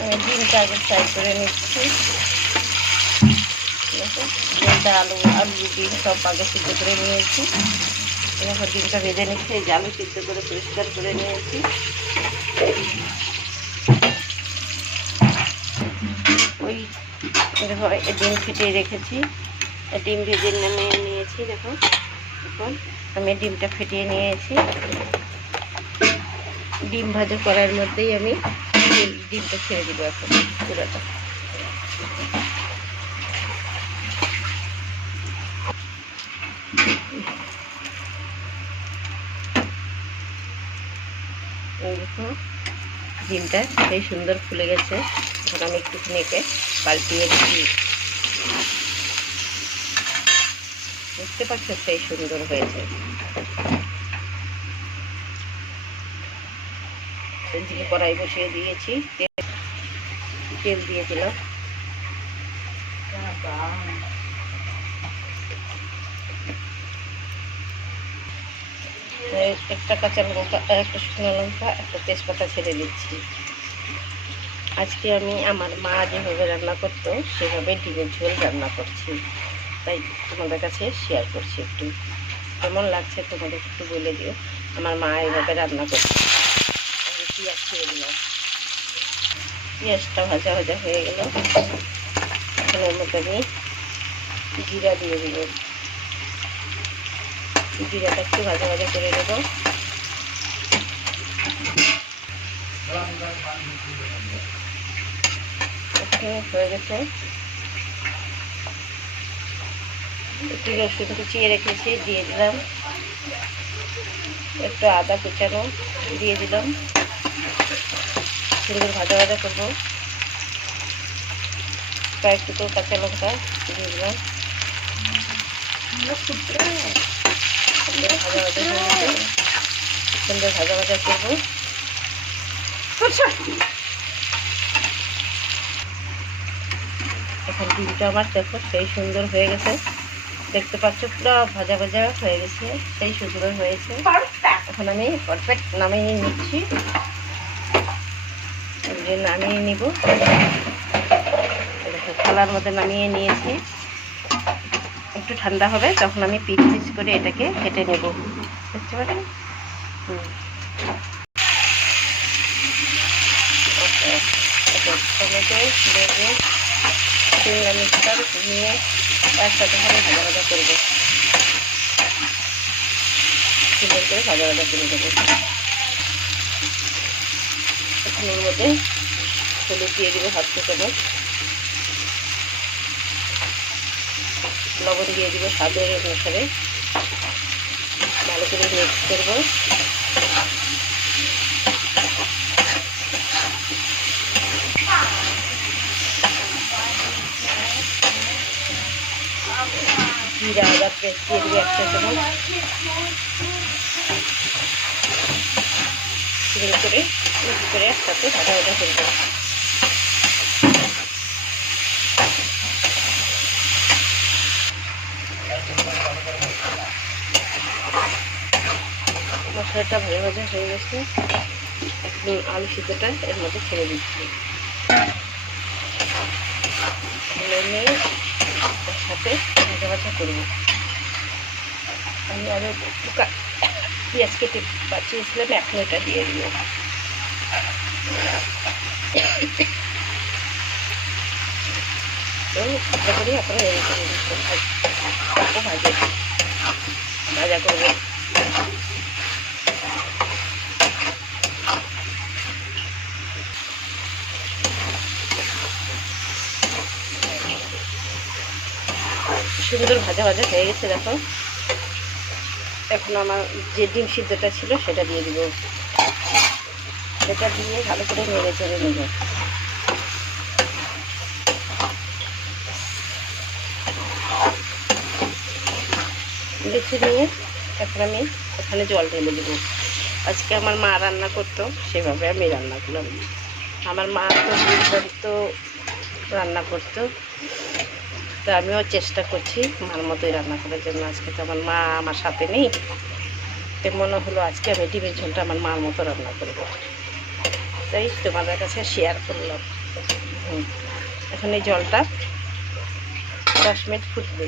আমি ডিমটা আগে ফ্রাই করে নিচ্ছি। ডিমটা আলু ডিম সব আগে সিদ্ধ করে নিয়েছি। এরপর ডিমটা ভেজে নিচ্ছি। এই যে আলু সিদ্ধ করে পরিষ্কার করে নিয়েছি। ওই দেখো ডিম ফেটিয়ে রেখেছি, ডিম ভেজে নামিয়ে নিয়েছি। দেখো এখন আমি ডিমটা ফেটিয়ে নিয়েছি। ডিম ভাজা করার মধ্যেই আমি ডিমটা ছেড়ে দিব এখন পুরোটা। দেখো ডিমটা সেই সুন্দর ফুলে গেছে। এখন আমি একটুখানি একে পাল্টিয়ে দিচ্ছি। বুঝতে পারছো সেই সুন্দর হয়েছে। এদিকে কড়াই বসিয়ে দিয়েছি, তেল দিয়ে দিলাম। একটা কাঁচা লঙ্কা, একটা শুকনো লঙ্কা, একটা তেজপাতা ছেড়ে দিচ্ছি। আজকে আমি আমার মা যেভাবে রান্না করতো সেভাবে ডিমের ঝোল রান্না করছি, তাই তোমাদের কাছে শেয়ার করছি। একটু কেমন লাগছে তোমাদের একটু বলে দিও। আমার মা এইভাবে রান্না করছে। আমি পেঁয়াজ ছেড়ে দিলাম। পেঁয়াজটা ভাজা ভাজা হয়ে গেল। এখন এর মধ্যে আমি জিরা দিয়ে দিব। জিরাটা একটু ভাজা ভাজা করে দেবো। হয়ে গেছে। একটু রসুন কুচিয়ে রেখেছি, দিয়ে দিলাম। একটু আদা কুচানো দিয়ে দিলাম। সুন্দর ভাজা ভাজা করবো। কয়েক টুকরো কাঁচা লঙ্কা দিয়ে দিলাম। ভাজা ভাজা হয়ে গেছে। সুন্দর ভাজা ভাজা করবো। এখন ডিমটা আমার দেখো সেই সুন্দর হয়ে গেছে। দেখতে পাচ্ছ পুরো ভাজা ভাজা হয়ে গেছে, সেই সুন্দর হয়েছে। এখন আমি পারফেক্ট নামিয়ে নিচ্ছি। নামিয়ে নিব। দেখো থালার মধ্যে নামিয়ে নিয়েছি। একটু ঠান্ডা হবে তখন আমি পিস পিস করে এটাকে কেটে নেব। বুঝতে পারেন? টমেটো, বেগুন, শিমলা মির্চটা নিয়ে একসাথে ভাজা ভাজা করবো। সুন্দর করে ভাজা ভাজা করে দেবো। এখন এর মধ্যে হলুদ দিয়ে দেবো হাফ চা চামচ, লবণ দিয়ে দিব স্বাদের অনুসারে। ভালো করে মিক্স করবো। জিরা আদা পেস্ট দিয়ে দিব 1 চা চামচ। সুন্দর করে মিক্স করে একসাথে ভাজা ভাজা করবো। মশলাটা ভাজা ভাজা হয়ে গেছে। এখন আলু সিদ্ধটা এর মধ্যে ছেড়ে দিচ্ছি। নিয়ে এর সাথে ভাজা ভাজা করবো। আমি আরও পেঁয়াজ কেটে বাঁচিয়েছিলাম, এখন এটা দিয়ে দিব। তো ভাজা করি আপনারা ভাজা করবো। সুন্দর ভাজা ভাজা হয়ে গেছে। দেখো এখন আমার যে ডিম সিদ্ধটা ছিল সেটা দিয়ে দিব। সেটা দিয়ে ভালো করে নেড়ে চেড়ে নেব। বেছে নিয়ে এখন আমি ওখানে জল ঢেলে দেবো। আজকে আমার মা রান্না করতো সেভাবে আমি রান্না করলাম। আমার মা তো বুড়ি তো রান্না করতো, তো আমিও চেষ্টা করছি মার মতোই রান্না করার জন্য। আজকে তো আমার মা আমার সাথে নেই, তো মনে হলো আজকে আমি ডিমের ঝোলটা আমার মার মতো রান্না করবো। তাই তোমাদের কাছে শেয়ার করলাম। এখন এই জলটা 10 মিনিট ফুটবে।